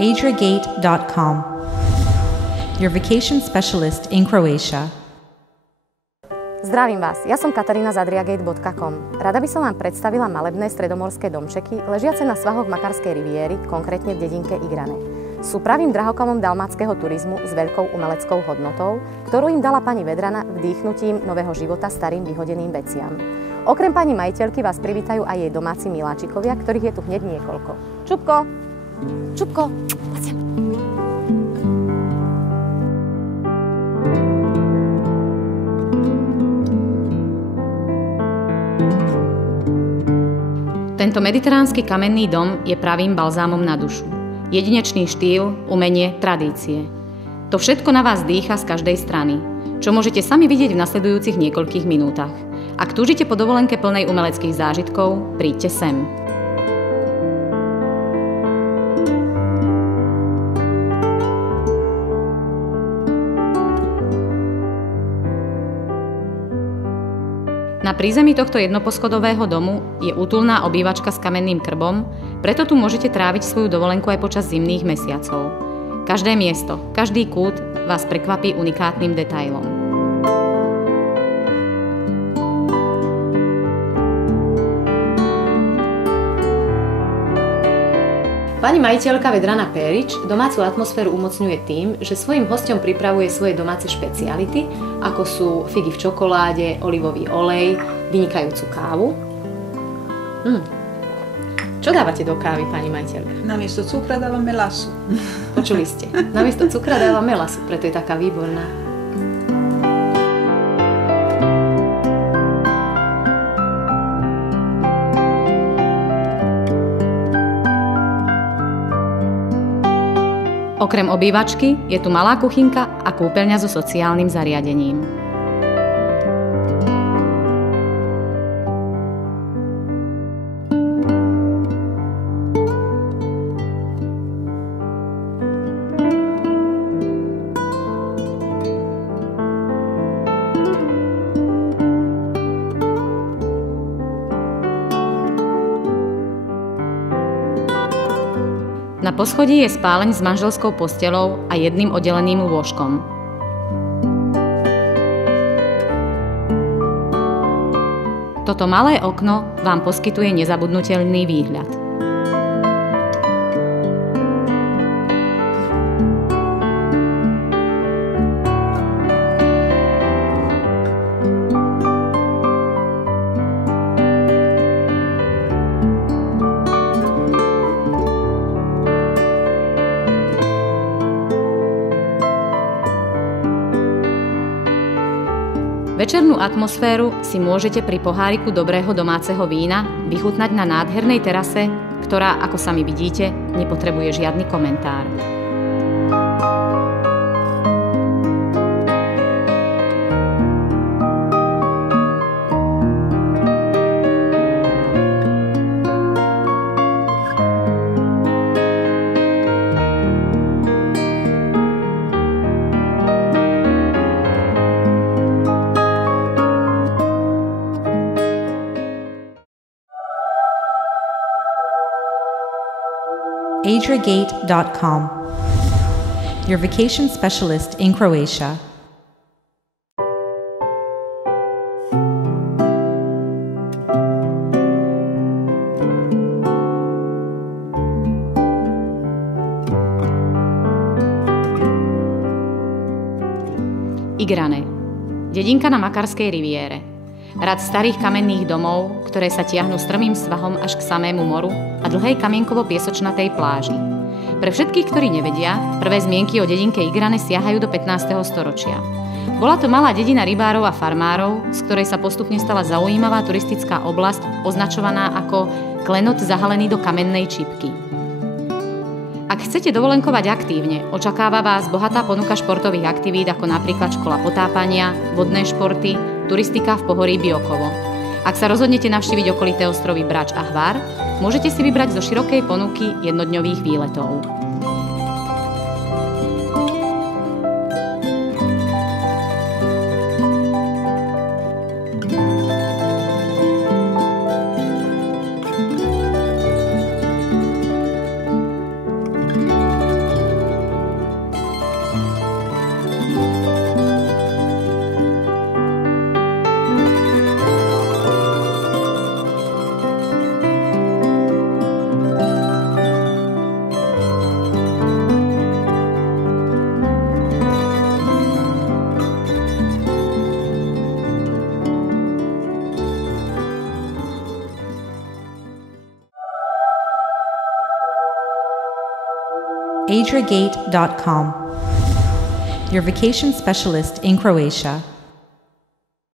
Adriagate.com, your vacation specialist in Croatia. Zdravím vás, ja som Katarína z Adriagate.com. Rada by som vám predstavila malebné stredomorské domčeky, ležiace na svahoch Makarskej riviéry, konkrétne v dedinke Igrane. Sú pravým drahokamom dalmátskeho turizmu s veľkou umeleckou hodnotou, ktorú im dala pani Vedrana vdýchnutím nového života starým vyhodeným veciam. Okrem pani majiteľky vás privítajú aj jej domáci miláčikovia, ktorých je tu hneď niekoľko. Čupko! Čupko! Poď sem! Tento mediteránsky kamenný dom je pravým balzámom na dušu. Jedinečný štýl, umenie, tradície. To všetko na vás dýcha z každej strany, čo môžete sami vidieť v nasledujúcich niekoľkých minútach. Ak túžite po dovolenke plnej umeleckých zážitkov, príďte sem. Na prízemí tohto jednoposchodového domu je útulná obývačka s kamenným krbom, preto tu môžete tráviť svoju dovolenku aj počas zimných mesiacov. Každé miesto, každý kút vás prekvapí unikátnym detailom. Pani majiteľka Vedrana Perič domácu atmosféru umocňuje tým, že svojim hosťom pripravuje svoje domáce špeciality, ako sú figy v čokoláde, olivový olej, vynikajúcu kávu. Čo dávate do kávy, pani majiteľka? Namiesto cukra dávam melasu. Počuli ste? Namiesto cukra dávam melasu, preto je taká výborná. Okrem obývačky je tu malá kuchynka a kúpeľňa so sociálnym zariadením. Na poschodí je spáleň s manželskou posteľou a jedným oddeleným lôžkom. Toto malé okno vám poskytuje nezabudnuteľný výhľad. Večernú atmosféru si môžete pri poháriku dobrého domáceho vína vychutnať na nádhernej terase, ktorá, ako sami vidíte, nepotrebuje žiadny komentár. Adriagate.com, your vacation specialist in Croatia. Igrane, dedinka na Makarskej riviére. Rad starých kamenných domov, ktoré sa tiahnu strmým svahom až k samému moru a dlhej kamienkovo-piesočnatej pláži. Pre všetkých, ktorí nevedia, prvé zmienky o dedinke Igrane siahajú do 15. storočia. Bola to malá dedina rybárov a farmárov, z ktorej sa postupne stala zaujímavá turistická oblasť, označovaná ako klenot zahalený do kamennej čipky. Ak chcete dovolenkovať aktívne, očakáva vás bohatá ponuka športových aktivít ako napríklad škola potápania, vodné športy, turistika v pohorí Biokovo. Ak sa rozhodnete navštíviť okolité ostrovy Brač a Hvar, môžete si vybrať zo širokej ponuky jednodňových výletov. Adragate.com, your vacation specialist in Croatia.